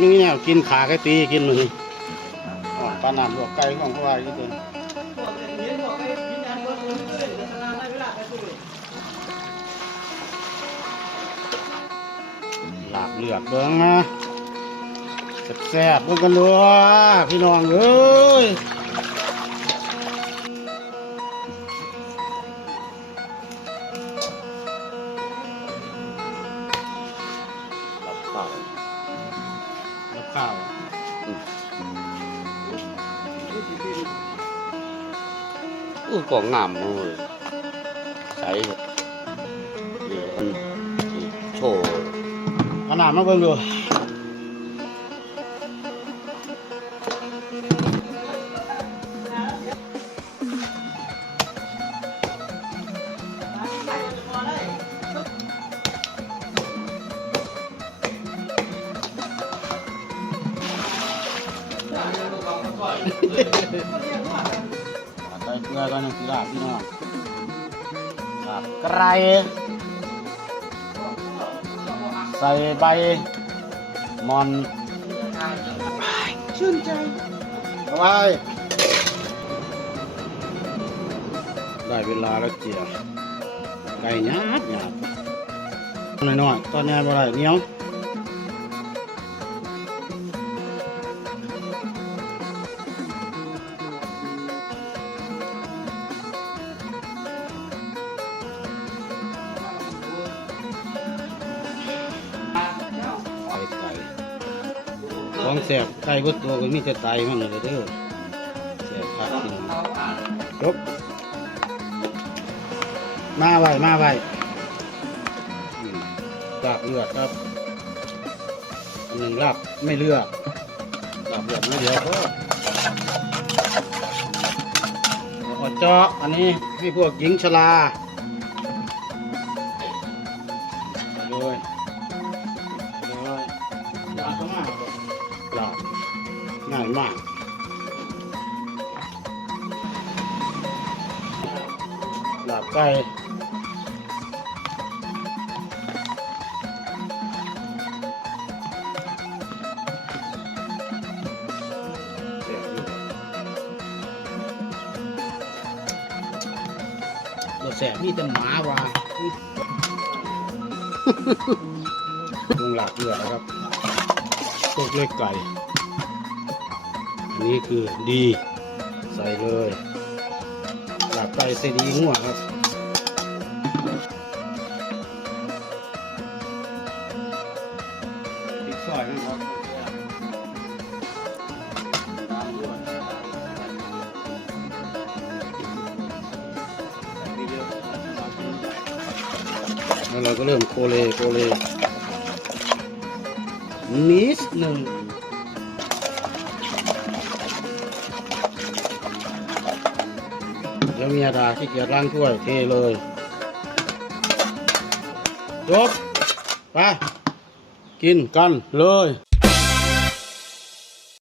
นี่แนวกินขาไก่ตีกินมันนี่ปลาหนามลวกไก่ของเขาว่าอีกตัวหลาบเลือดเบิ้งนะแซ่บๆเบิ้งกันด้วยพี่น้องเอ้ย อู้กองงามเลยใส่เดี๋ย เบิ่งดูใส่เกลือกันหนึ่งสิลาพี่น้องลาบไก่ใส่ใบมอนชื่นใจเอาไว้ได้เวลาแล้วเจียไก่หยาบหยาบน้อยๆตอนนี้บ่ได้เหนียว ของแสบไก่บดตัวก็มีแต่ไตมันเลยเด้อแสบขาดกินจบมาไว้มาไว้อืมลาบเลือดครับอันหนึ่งลาบไม่เลือดลาบเลือดไม่เดียวก็แล้วก็เจาะอันนี้พี่พวกหญิงชราายมากลาบไก่แสบแสบมีแต่หมาว่ะลุงหลักเลือดนะครับตกเล็กไก่ อันนี้คือดีใส่เลยหลับไก่ใส่ดีงัวครับพริกซอยนะครับแล้วเราก็เริ่มโคเลโคเลนิดหนึ่ง แล้วเมียดาที่เกียจล้างถ้วยเทเลยจบไปกินกันเลย